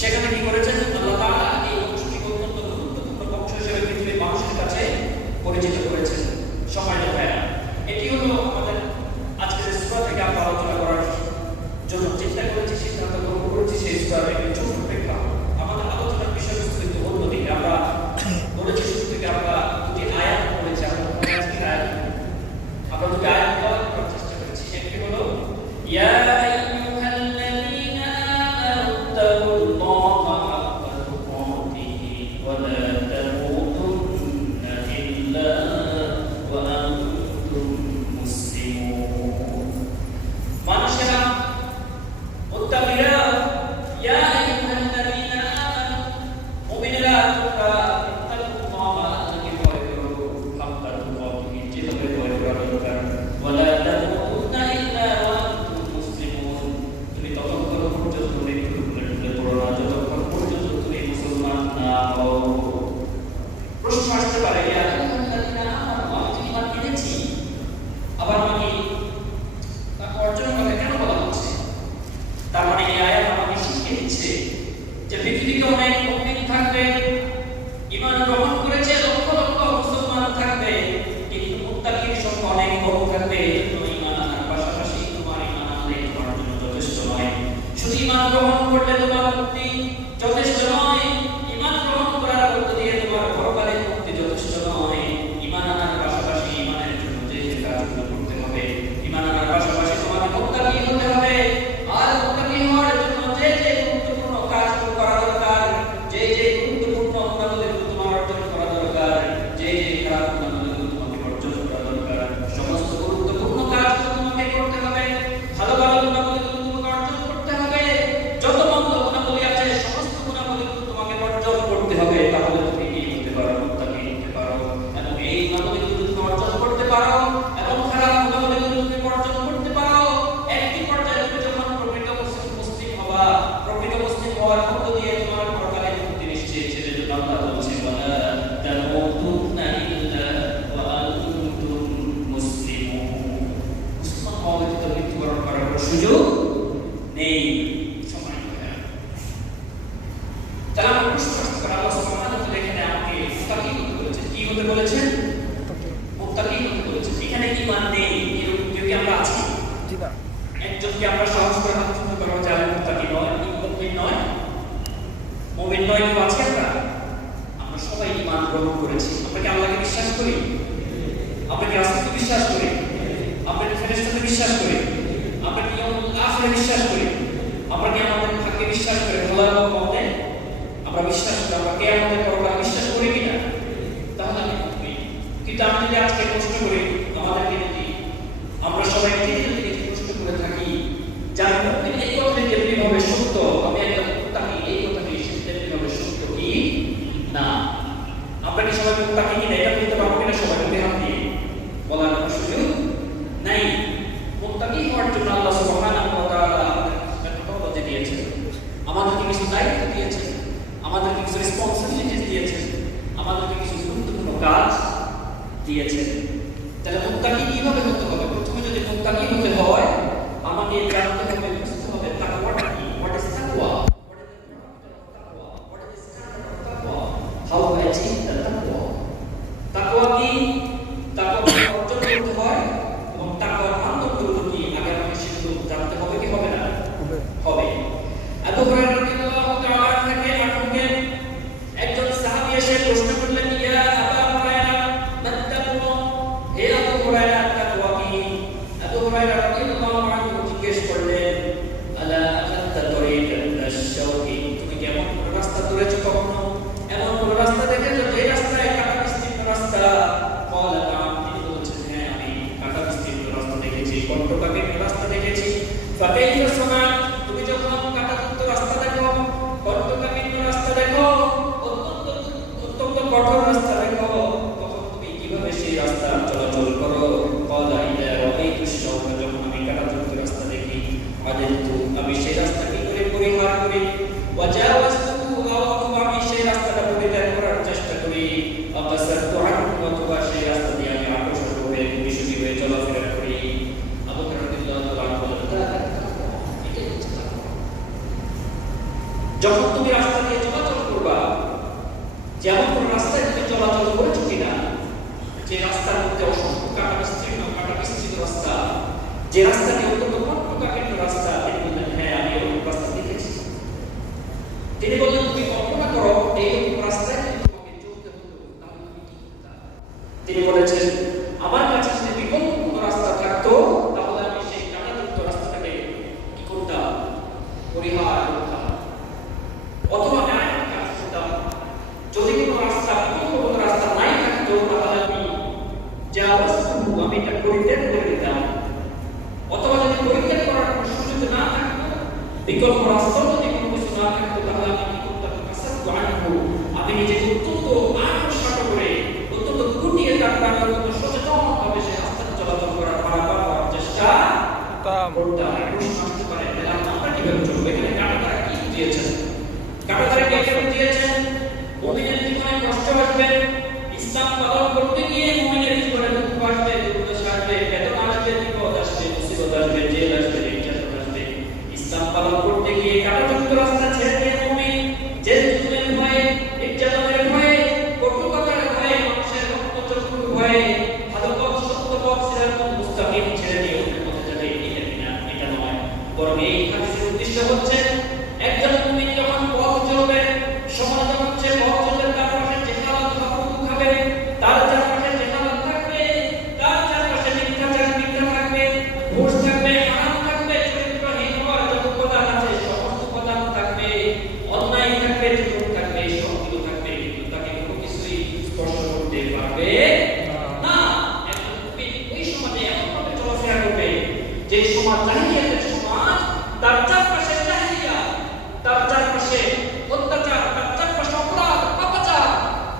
সেখানে কি করেছেন? আল্লাহ তাআলা এই অংশটিকে অত্যন্ত হিসেবে মানুষের কাছে পরিচিত করেছেন সময় এটি হলো আমাদের আজকের স্তর থেকে আমরা আলোচনা করার জন্য চিন্তা করেছি, সিদ্ধান্ত গ্রহণ করেছি, সেই সূরার একটি retomamos কিন্তু আমি যদি আজকে প্রশ্ন করি আমাদেরকে যদি আমরা সবাই স্বাধীনতার সময় তুমি যখন রাস্তা দেখো রাস্তা দেখো, অত্যন্ত অত্যন্ত কঠোর রাস্তা দেখো, তখন তুমি কীভাবে সেই রাস্তা চলাচল করো? কদা যখন আমি কাটাযুক্ত রাস্তা দেখি আদেন্তু আমি সেই রাস্তা কি করে পরিহার করি। ওয়াজাওয়া যখন তুমি রাস্তা দিয়ে চলাচল করবা, যেমন কোন রাস্তায় তুমি চলাচল করেছ কিনা, যে রাস্তার মধ্যে অসংখ্য কাটা বিস্তীর্ণ, কাটা বিস্তৃত রাস্তা, যে রাস্তা পরিত্যাগ করে দাও অথবা যদি পরিত্যাগ করার কোনো সুযোগ না থাকতো বিকল্প রাস্তা যদি কোনো কিছু না থাকতো তাহলে আমি কি করতাম কাসার আনব আমি নিজেকে অত্যন্ত আত্মসাত করে অত্যন্ত কুটিয়ে তার অত্যন্ত সচেতন ভাবে সে রাস্তা চলাচল করার ভাড়া পাওয়ার চেষ্টা করতাম প্রশ্ন আসতে পারে আমরা কীভাবে চলবো? এখানে কাটা তারা কি দিয়েছেন কাটা তারা কি দিয়েছেন tú পারবে না একজন কবি ওই সমাজে এমনভাবে চলাফেরা করবে। যে সমাজ জাহিলিয়াতের সমাজ, তার চারপাশে জাহিলিয়া, তার চারপাশে অত্যাচার, তার চারপাশে অপরাধ, পাপাচার।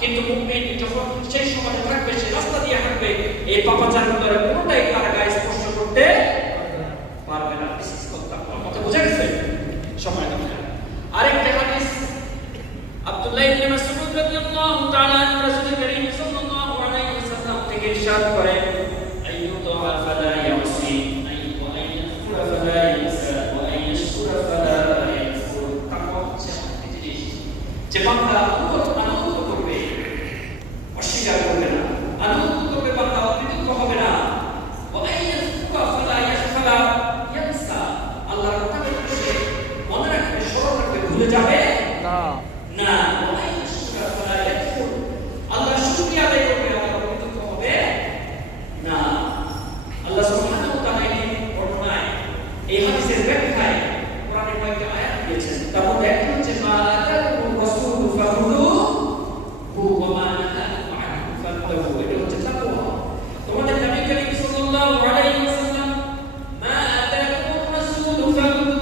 কিন্তু মুমিন যখন সেই সমাজে থাকবে, সে রাস্তা দিয়ে হাঁটবে, এই পাপাচার দ্বারা Japan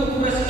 quando eu começo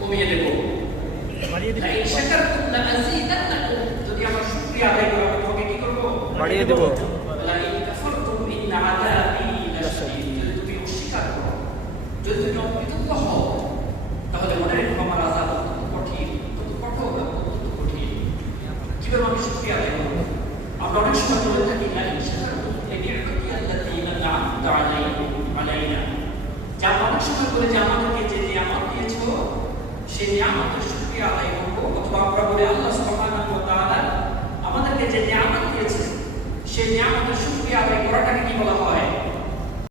কমিয়ে দেবো। যদি বাড়িয়ে দেবো। আচ্ছা। যদি আমার কঠিন অত্যন্ত কঠিন। কীভাবে আমি শুক্রিয়া আদায় আমরা অনেক সময় বলে থাকি না আল্লাহ আলাইনা। যা অনেক সময় বলে যে আমাদেরকে যে আমার দিয়েছ সেই নিয়ামতের বলে আল্লাহ যে শুকরিয়া আদায় করাটাকে কি বলা হয়?